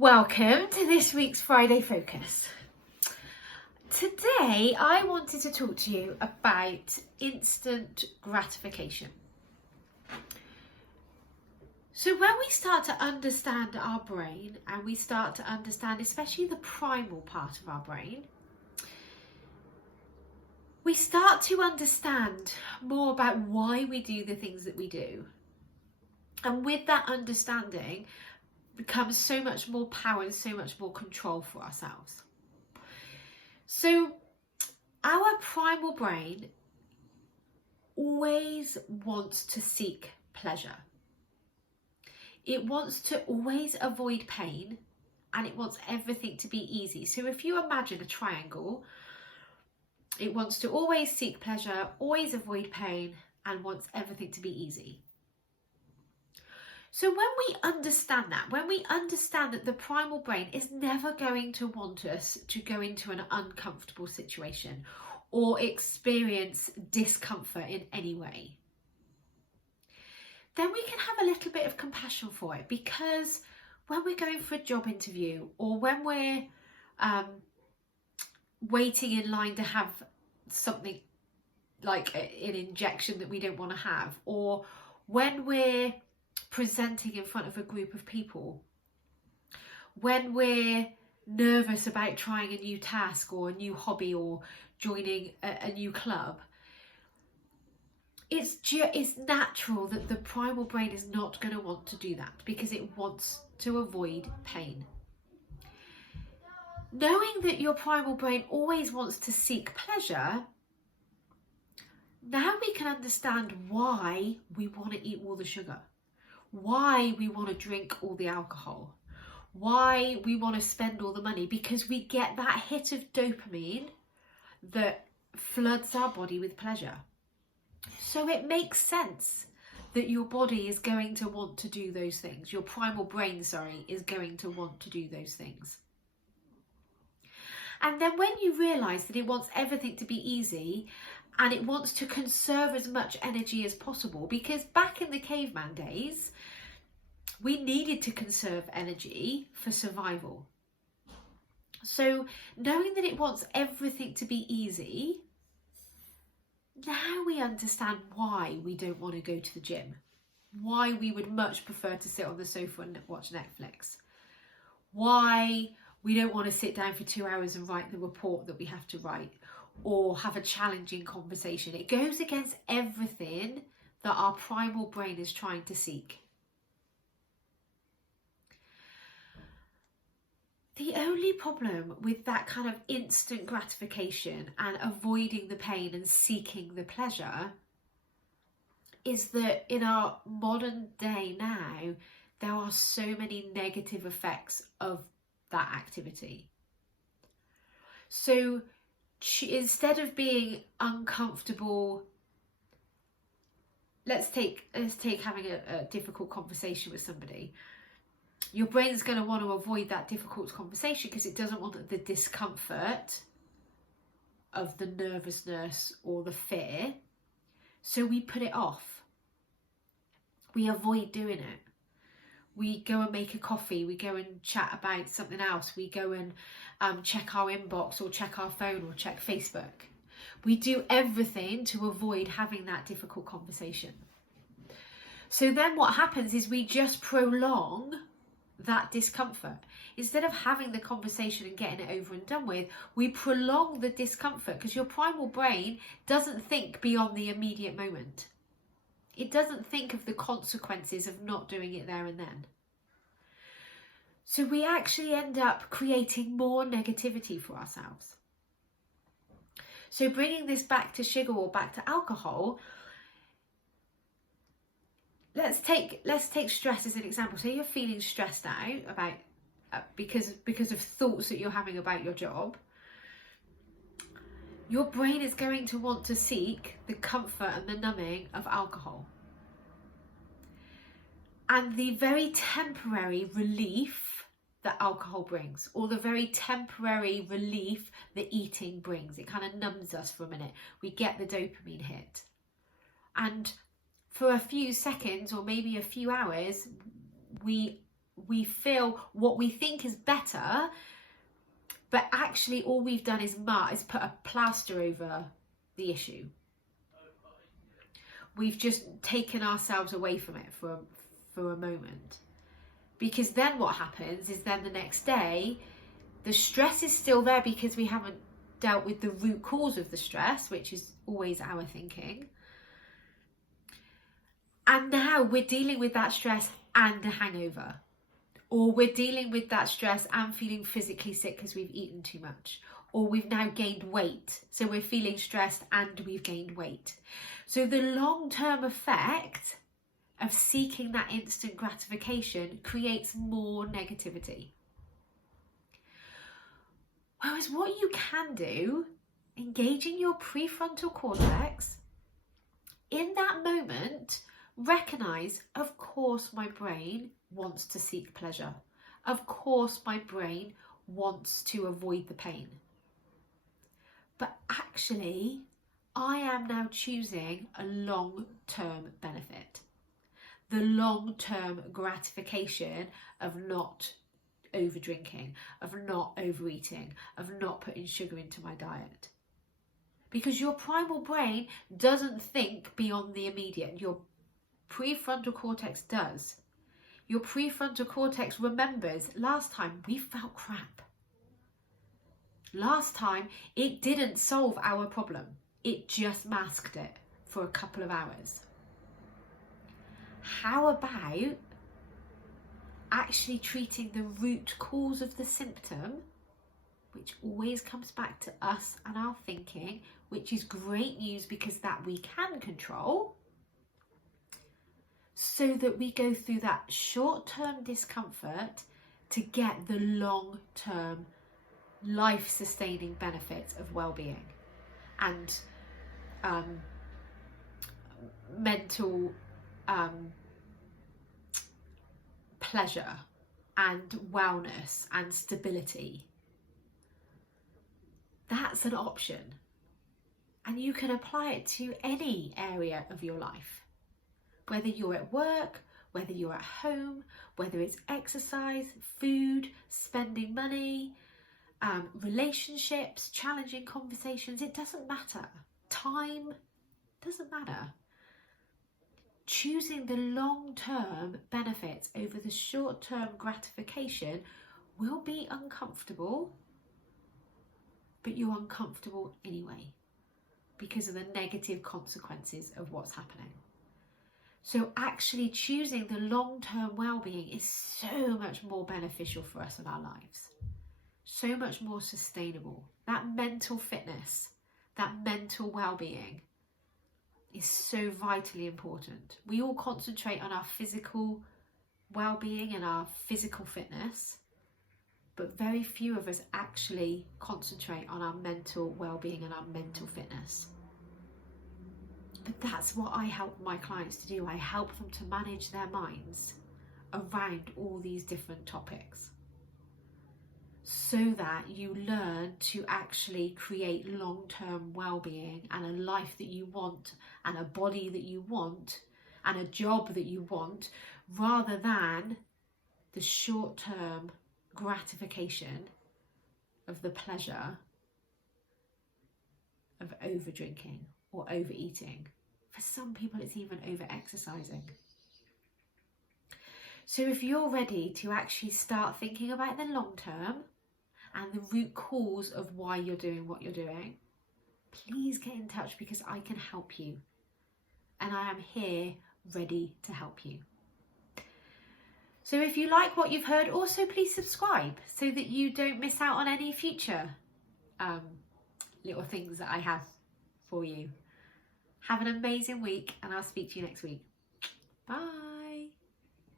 Welcome to this week's Friday Focus. Today I wanted to talk to you about instant gratification. So when we start to understand our brain and we start to understand especially the primal part of our brain, we start to understand more about why we do the things that we do. And with that understanding becomes so much more power and so much more control for ourselves. So our primal brain always wants to seek pleasure. It wants to always avoid pain, and it wants everything to be easy. So if you imagine a triangle, it wants to always seek pleasure, always avoid pain, and wants everything to be easy. So when we understand that the primal brain is never going to want us to go into an uncomfortable situation or experience discomfort in any way, then we can have a little bit of compassion for it, because when we're going for a job interview, or when we're waiting in line to have something like an injection that we don't want to have, or when we're presenting in front of a group of people, when we're nervous about trying a new task or a new hobby or joining a new club, it's natural that the primal brain is not going to want to do that, because it wants to avoid pain. Knowing that your primal brain always wants to seek pleasure, now we can understand why we want to eat all the sugar, why we want to drink all the alcohol, why we want to spend all the money, because we get that hit of dopamine that floods our body with pleasure. So it makes sense that your body is going to want to do those things. Your primal brain, is going to want to do those things. And then when you realise that it wants everything to be easy, and it wants to conserve as much energy as possible, because back in the caveman days, we needed to conserve energy for survival. So knowing that it wants everything to be easy, now we understand why we don't want to go to the gym, why we would much prefer to sit on the sofa and watch Netflix, why we don't want to sit down for 2 hours and write the report that we have to write, or have a challenging conversation. It goes against everything that our primal brain is trying to seek. The only problem with that kind of instant gratification and avoiding the pain and seeking the pleasure is that in our modern day now, there are so many negative effects of that activity. So instead of being uncomfortable, let's take having a difficult conversation with somebody. Your brain's going to want to avoid that difficult conversation because it doesn't want the discomfort of the nervousness or the fear. So we put it off. We avoid doing it. We go and make a coffee. We go and chat about something else. We go and check our inbox, or check our phone, or check Facebook. We do everything to avoid having that difficult conversation. So then what happens is we just prolong that discomfort. Instead of having the conversation and getting it over and done with, we prolong the discomfort, because your primal brain doesn't think beyond the immediate moment. It doesn't think of the consequences of not doing it there and then. So we actually end up creating more negativity for ourselves. So bringing this back to sugar or back to alcohol, let's take stress as an example. So you're feeling stressed out about because of thoughts that you're having about your job. Your brain is going to want to seek the comfort and the numbing of alcohol. And the very temporary relief that alcohol brings, or the very temporary relief that eating brings, it kind of numbs us for a minute. We get the dopamine hit. And for a few seconds or maybe a few hours, we we feel what we think is better, but actually all we've done is put a plaster over the issue. We've just taken ourselves away from it for a moment. Because then what happens is then the next day, the stress is still there because we haven't dealt with the root cause of the stress, which is always our thinking. And now we're dealing with that stress and a hangover. Or we're dealing with that stress and feeling physically sick because we've eaten too much. Or we've now gained weight. So we're feeling stressed and we've gained weight. So the long-term effect of seeking that instant gratification creates more negativity. Whereas what you can do, engaging your prefrontal cortex, in that moment, recognize, of course my brain wants to seek pleasure. Of course my brain wants to avoid the pain. But actually, I am now choosing a long-term benefit. The long-term gratification of not over drinking, of not overeating, of not putting sugar into my diet. Because your primal brain doesn't think beyond the immediate. Your prefrontal cortex does. Your prefrontal cortex remembers last time we felt crap. Last time it didn't solve our problem. It just masked it for a couple of hours. How about actually treating the root cause of the symptom, which always comes back to us and our thinking, which is great news because that we can control, so that we go through that short-term discomfort to get the long-term life-sustaining benefits of well-being and mental pleasure and wellness and stability. That's an option, and you can apply it to any area of your life, whether you're at work, whether you're at home, whether it's exercise, food, spending money, relationships, challenging conversations. It doesn't matter. Time doesn't matter. Choosing the long-term benefits over the short-term gratification will be uncomfortable, but you're uncomfortable anyway because of the negative consequences of what's happening. So actually choosing the long-term well-being is so much more beneficial for us in our lives, so much more sustainable. That mental fitness, that mental well-being is so vitally important. We all concentrate on our physical well-being and our physical fitness, but very few of us actually concentrate on our mental well-being and our mental fitness. But that's what I help my clients to do. I help them to manage their minds around all these different topics, so that you learn to actually create long-term well-being and a life that you want and a body that you want and a job that you want, rather than the short-term gratification of the pleasure of over-drinking or overeating. For some people, it's even over-exercising. So if you're ready to actually start thinking about the long term and the root cause of why you're doing what you're doing, please get in touch, because I can help you. And I am here ready to help you. So if you like what you've heard, also please subscribe so that you don't miss out on any future little things that I have for you. Have an amazing week, and I'll speak to you next week. Bye.